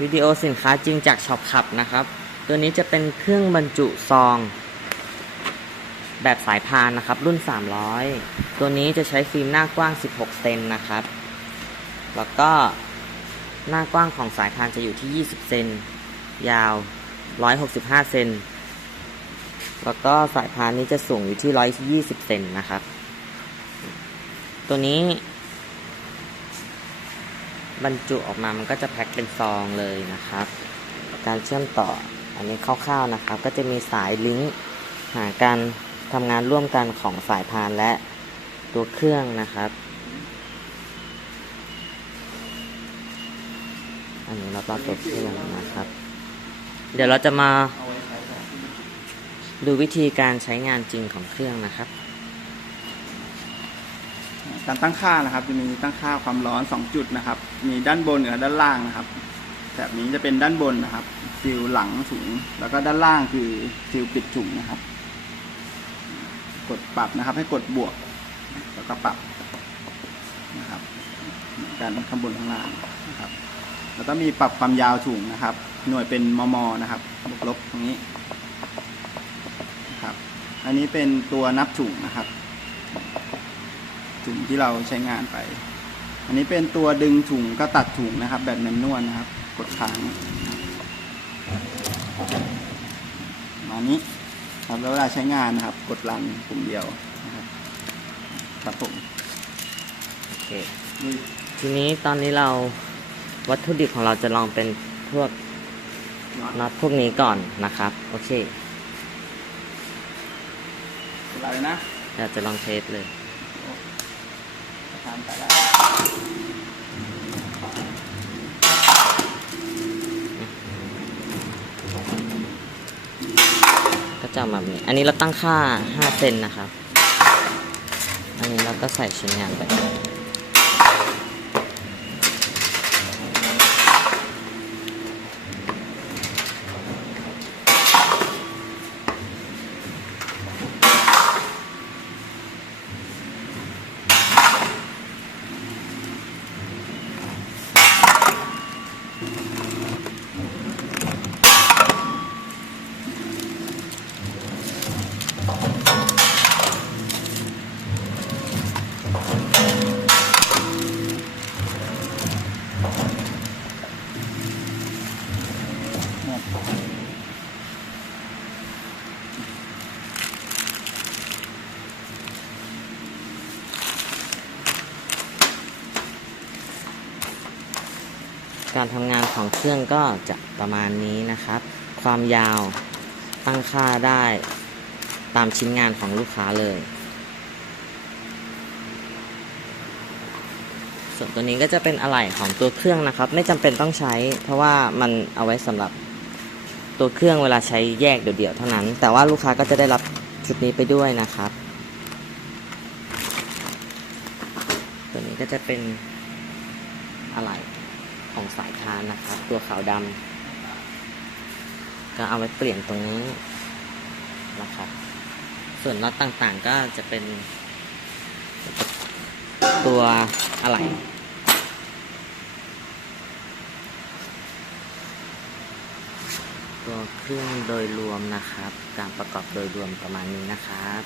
วิดีโอสินค้าจริงจากช็อปขับนะครับ ตัวนี้จะเป็นเครื่องบรรจุซอง แบบสายพานนะครับ รุ่น 300 ตัวนี้จะใช้ฟิล์มหน้ากว้าง 16 เซนนะครับ แล้วก็หน้ากว้างของสายพานจะอยู่ที่ 20 เซนยาว 165 เซนแล้วก็สายพานนี้จะสูงอยู่ที่ 120 เซนนะครับ ตัวนี้ บรรจุออกมา มันก็จะแพ็คเป็นซองเลยนะครับ การเชื่อมต่ออันนี้คร่าวๆนะครับ ก็จะมีสายลิงก์หาการทำงานร่วมกันของสายพานและตัวเครื่องนะครับ อันนี้เราตัวเครื่องนะครับ เดี๋ยวเราจะมาดูวิธีการใช้งานจริงของเครื่องนะครับ การตั้งค่านะครับ จะมีตั้งค่าความร้อน 2 จุดนะครับ มีด้านบนกับด้านล่างนะครับแบบนี้จะเป็นด้านบนนะครับซิลหลังถุงแล้วก็ด้านล่างคือซิลปิดถุงนะครับ กดปรับนะครับ ให้กดบวก แล้วก็ปรับนะครับกันข้างบนข้างล่างนะครับ แล้วก็มีปรับความยาวถุงนะครับ หน่วยเป็นมมนะครับบวกลบตรงนี้นะครับ อันนี้เป็นตัวนับถุงนะครับ ถุงที่เราใช้งานไป อันนี้เป็นตัวดึงถุงก็ตัดถุงนะครับ แบบแมนนวลนะครับ กดค้างมานี้ครับแล้วเวลาใช้งานนะครับ กดรันปุ่มเดียวนะครับครับผมโอเคทีนี้ตอนนี้เราวัตถุดิบของเราจะลองเป็นพวกน็อตพวกนี้ก่อนนะครับ โอเคเวลาเลยนะเราจะลองเทสเลย ทำไปแล้วก็จะมาแบบนี้ อันนี้เราตั้งค่า 5 เซนนะครับ อันนี้เราก็ใส่ชิ้นงานไป การทำงานของเครื่องก็จะประมาณนี้นะครับ ความยาวตั้งค่าได้ตามชิ้นงานของลูกค้าเลย ส่วนตัวนี้ก็จะเป็นอะไหล่ของตัวเครื่องนะครับ ไม่จำเป็นต้องใช้ เพราะว่ามันเอาไว้สำหรับตัวเครื่องเวลาใช้แยกเดี่ยวๆเท่านั้น แต่ว่าลูกค้าก็จะได้รับชุดนี้ไปด้วยนะครับ ตัวนี้ก็จะเป็นอะไหล่ ของสายพานนะครับ ตัวขาวดำก็เอาไว้เปลี่ยนตรงนี้นะครับ ส่วนน็อตต่างๆก็จะเป็น ตัวอะไหล่ตัวเครื่องโดยรวมนะครับ การประกอบโดยรวมประมาณนี้นะครับ